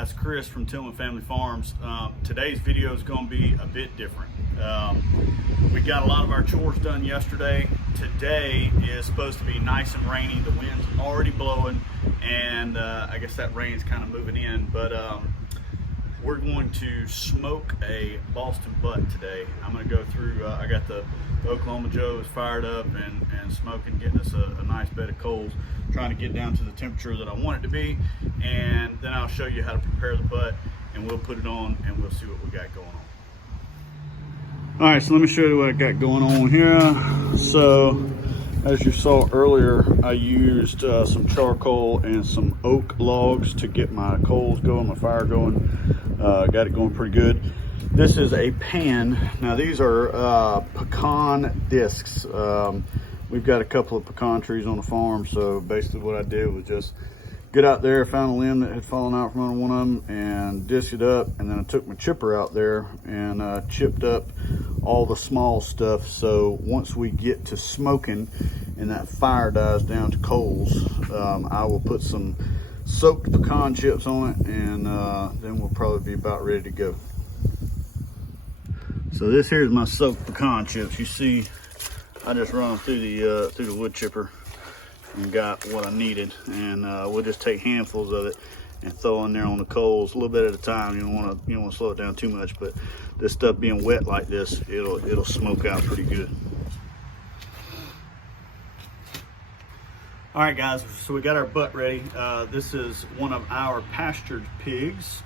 guys, Chris from Tillman Family Farms. Today's video is going to be a bit different. We got a lot of our chores done yesterday. Today is supposed to be nice and rainy. The wind's already blowing, and I guess that rain's kind of moving in, but we're going to smoke a Boston butt today. I'm going to go through, I got the Oklahoma Joe's fired up and smoking, getting us a nice bed of coals, trying to get down to the temperature that I want it to be, and then I'll show you how to prepare the butt, and we'll put it on and we'll see what we got going on. All right, so let me show you what I got going on here. So as you saw earlier, I used some charcoal and some oak logs to get my coals going, my fire going. Got it going pretty good. This is a pan. Now these are pecan discs. We've got a couple of pecan trees on the farm, so basically what I did was just get out there, found a limb that had fallen out from under one of them and disc it up, and then I took my chipper out there and chipped up all the small stuff. So once we get to smoking and that fire dies down to coals, I will put some soaked pecan chips on it, and then we'll probably be about ready to go. So this here is my soaked pecan chips. You see, I just run them through the wood chipper and got what I needed, and we'll just take handfuls of it and throw in there on the coals a little bit at a time. You don't want to slow it down too much, but this stuff being wet like this, it'll smoke out pretty good. All right, guys, so we got our butt ready. This is one of our pastured pigs.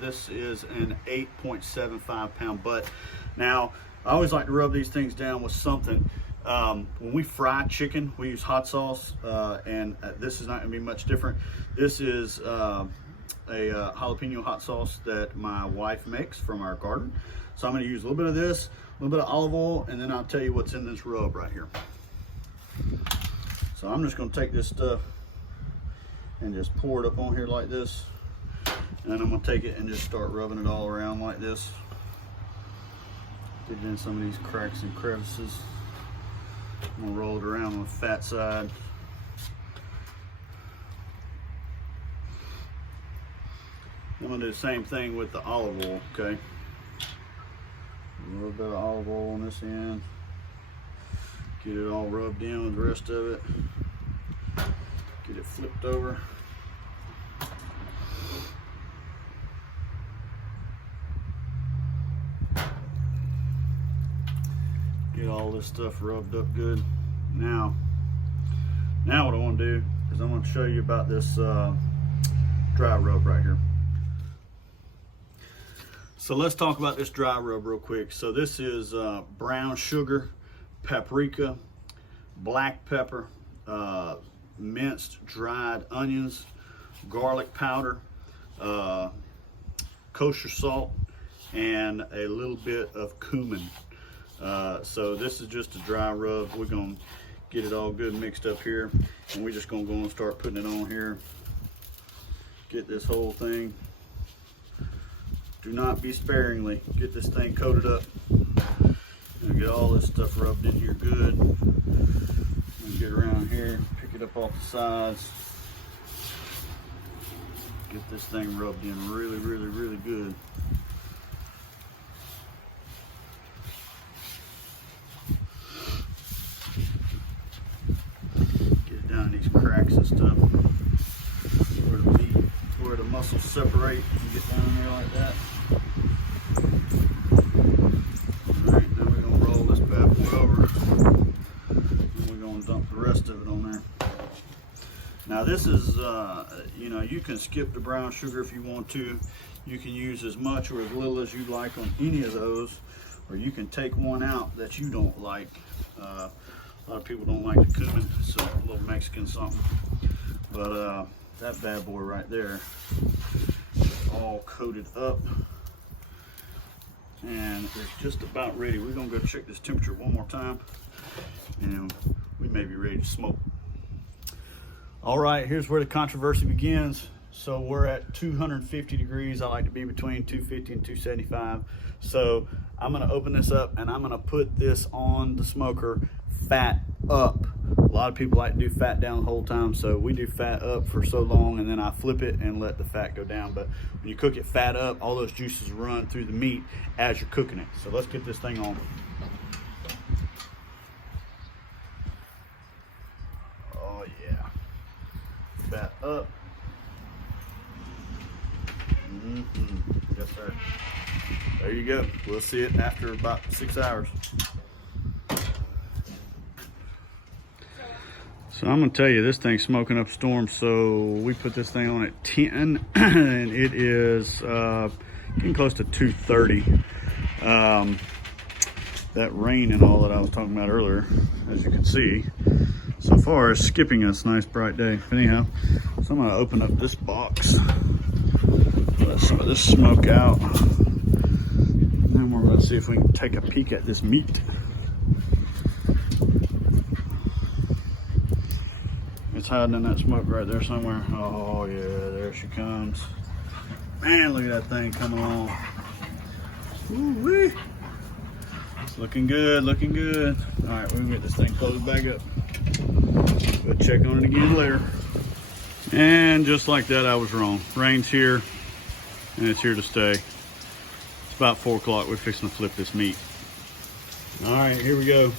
This is an 8.75 pound butt. Now, I always like to rub these things down with something. When we fry chicken, we use hot sauce, and this is not gonna be much different. This is a jalapeno hot sauce that my wife makes from our garden. So I'm gonna use a little bit of this, a little bit of olive oil, and then I'll tell you what's in this rub right here. So I'm just gonna take this stuff and just pour it up on here like this. And then I'm gonna take it and just start rubbing it all around like this. Get in some of these cracks and crevices. I'm gonna roll it around on the fat side. I'm gonna do the same thing with the olive oil, okay? A little bit of olive oil on this end. Get it all rubbed in with the rest of it. Get it flipped over. Get all this stuff rubbed up good. Now what I want to do is I'm going to show you about this dry rub right here. So let's talk about this dry rub real quick. So this is brown sugar, paprika, black pepper, minced dried onions, garlic powder, kosher salt, and a little bit of cumin. So this is just a dry rub. We're gonna get it all good mixed up here, and we're just gonna go and start putting it on here. Get this whole thing. Do not be sparingly. Get this thing coated up. And get all this stuff rubbed in here good. And get around here, pick it up off the sides. Get this thing rubbed in really, really, really good. Get it down in these cracks and stuff. Where the meat, where the muscles separate. You get down there like that. Now this is, you can skip the brown sugar if you want to. You can use as much or as little as you like on any of those, or you can take one out that you don't like. A lot of people don't like the cumin, so a little Mexican something. But that bad boy right there is all coated up, and it's just about ready. We're gonna go check this temperature one more time, and we may be ready to smoke. All right, here's where the controversy begins. So we're at 250 degrees. I like to be between 250 and 275. So I'm gonna open this up and I'm gonna put this on the smoker fat up. A lot of people like to do fat down the whole time, so we do fat up for so long, and then I flip it and let the fat go down. But when you cook it fat up, all those juices run through the meat as you're cooking it. So let's get this thing on. Oh yeah, fat up. Yes sir. There you go. We'll see it after about 6 hours. So I'm gonna tell you, this thing's smoking up storms. So we put this thing on at 10 and it is getting close to 2:30. That rain and all that I was talking about earlier, as you can see, so far is skipping us. Nice bright day. Anyhow, so I'm gonna open up this box, let some of this smoke out, and then we're gonna see if we can take a peek at this meat. It's hiding in that smoke right there somewhere. Oh yeah, there she comes. Man, look at that thing coming along. Ooh-wee. It's looking good, looking good. All right, we're gonna get this thing closed back up. We'll check on it again later. And just like that, I was wrong. Rain's here, and it's here to stay. It's about 4 o'clock. We're fixing to flip this meat. All right, here we go.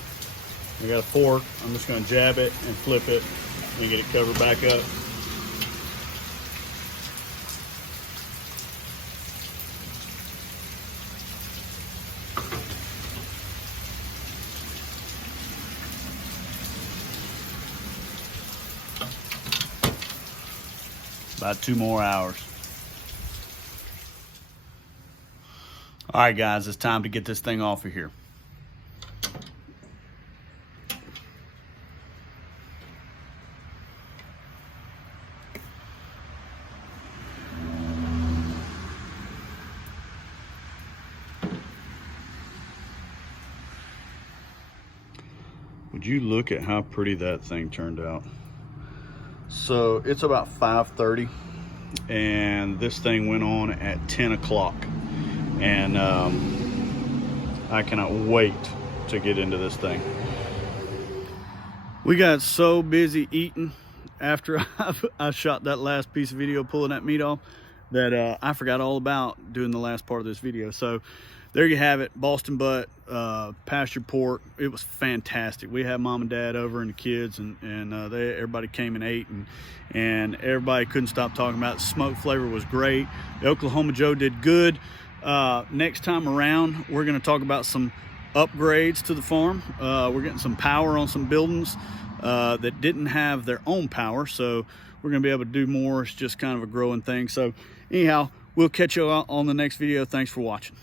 I got a fork. I'm just gonna jab it and flip it and get it covered back up. About 2 more hours. All right, guys, it's time to get this thing off of here. Would you look at how pretty that thing turned out? So it's about 5:30 and this thing went on at 10 o'clock. And I cannot wait to get into this thing. We got so busy eating after I shot that last piece of video pulling that meat off that I forgot all about doing the last part of this video. So there you have it, Boston butt, pasture pork. It was fantastic. We had mom and dad over and the kids, and everybody came and ate, and everybody couldn't stop talking about it. The smoke flavor was great. The Oklahoma Joe did good. Next time around, we're gonna talk about some upgrades to the farm. We're getting some power on some buildings that didn't have their own power, so we're gonna be able to do more. It's just kind of a growing thing. So anyhow, we'll catch you on the next video. Thanks for watching.